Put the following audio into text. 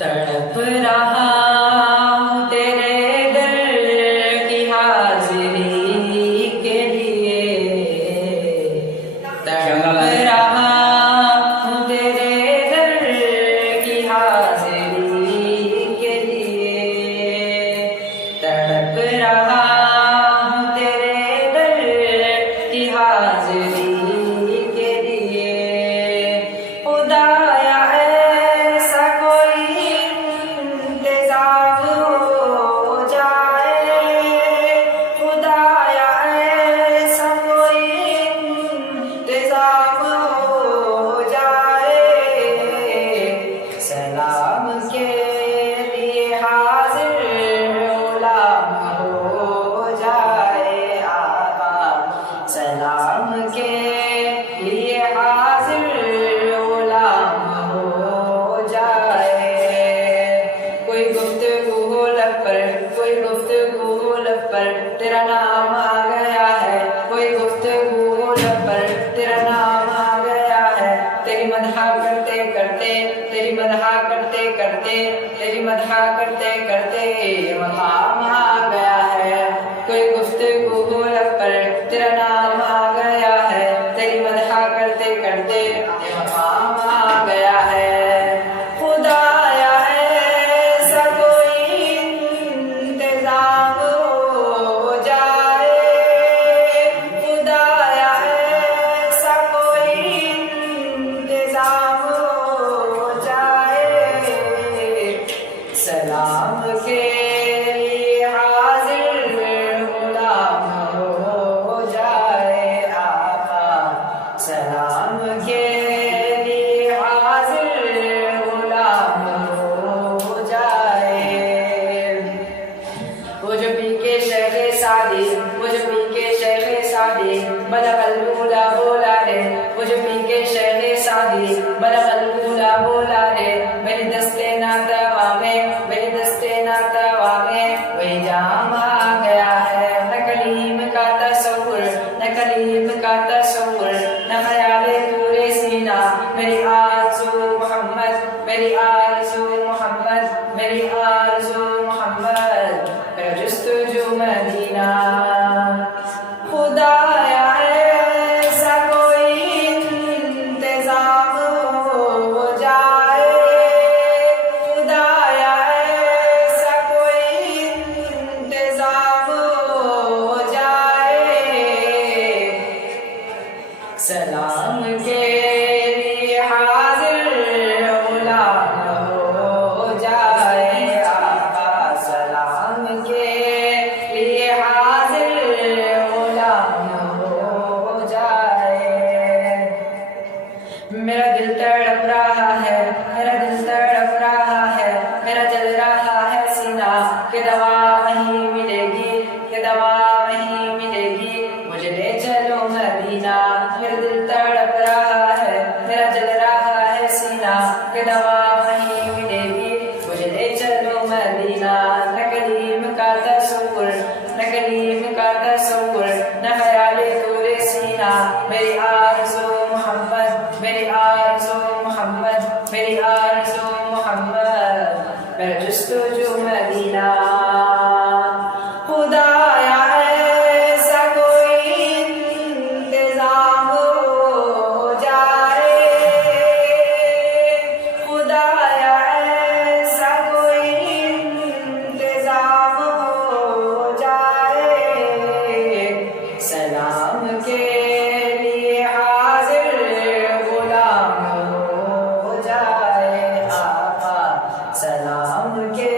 तड़प रहा हूँ तेरे दर की हाजिरी के लिए, तड़प रहा हूँ तेरे दर की हाजिरी के लिए, तड़प रहा हूँ तेरे दर की हाजिरी के लिए। खुदाया ऐसा कोई इंतजाम हो जाए, खुदाया ऐसा कोई इंतजाम हो जाए, सलाम के लिए हाजिर गुलाम हो जाए आका, सलाम के लिए हाजिर गुलाम हो जाए। कोई गुफ्तगू हो लब पर, कोई गुफ्तगू हो लब पर, तेरा नाम आ गया है, कोई गुफ्तगू हो लब पर, तेरा नाम आ गया है। तेरी मदहा करते करते, तेरी मदहा करते करते, तेरी मदहा करते करते मकाम आ गया है। कोई गुफ्तगू हो लब पर, तेरा नाम आ गया है, तेरी मदहा करते करते मकाम आ गया है। खुदाया ऐसा कोई इंतजाम हो जाए, खुदाया ऐसा कोई इंतजाम हो जाए, सलाम के लिए हाजिर गुलाम हो जाए आका, सलाम के लिए हाजिर गुलाम हो जाए। वो जो पी के शहरे सादी, वो जो पी के शहरे सादी, बलगल बोला बोला रे, वो जो पी के शहरे सादी, बलगल बोला बोला रे। मेरी दस्ते नातवा में, मेरी दस्ते नातवा में वही जाम आ गया है। न कलीम का तस्वुर, न कलीम का तस्वुर, न ख्याले पूरे सीना, मेरी आरज़ू मोहम्मद, मेरी आरज़ू मोहम्मद, मेरी आरज़ू मोहम्मद, मेरा जुस्तजू मदीना। खुदाया ऐसा कोई इंतजाम हो जाए, खुदाया ऐसा कोई इंतजाम हो जाए, सलाम के लिए हाजिर गुलाम हो जाए आका, सलाम के लिए हाजिर गुलाम हो जाए। मेरा दिल तड़प रहा है, मेरा दिल तड़प रहा है, मेरा जल रहा है सीना, कि दवा नहीं मिलेगी, कि दवा नहीं मिलेगी, मुझे ले चलो मदीना। मेरा दिल तड़प रहा है, मेरा जल रहा है सीना, कि दवा नहीं मिलेगी, मुझे ले चलो मदीना। न कलीम का तस्वुर, न कलीम का तस्वुर, न ख्याले तूरे सीना, मेरी आरज़ू मोहम्मद, मेरी आरज़ू मोहम्मद, मेरी आरज़ू मोहम्मद, मेरा जुस्तजू मदीना। खुदाया ऐसा कोई इंतजाम हो जाए, खुदाया ऐसा कोई इंतजाम हो जाए, सलाम के लिए हाजिर गुलाम हो जाए आका, सलाम के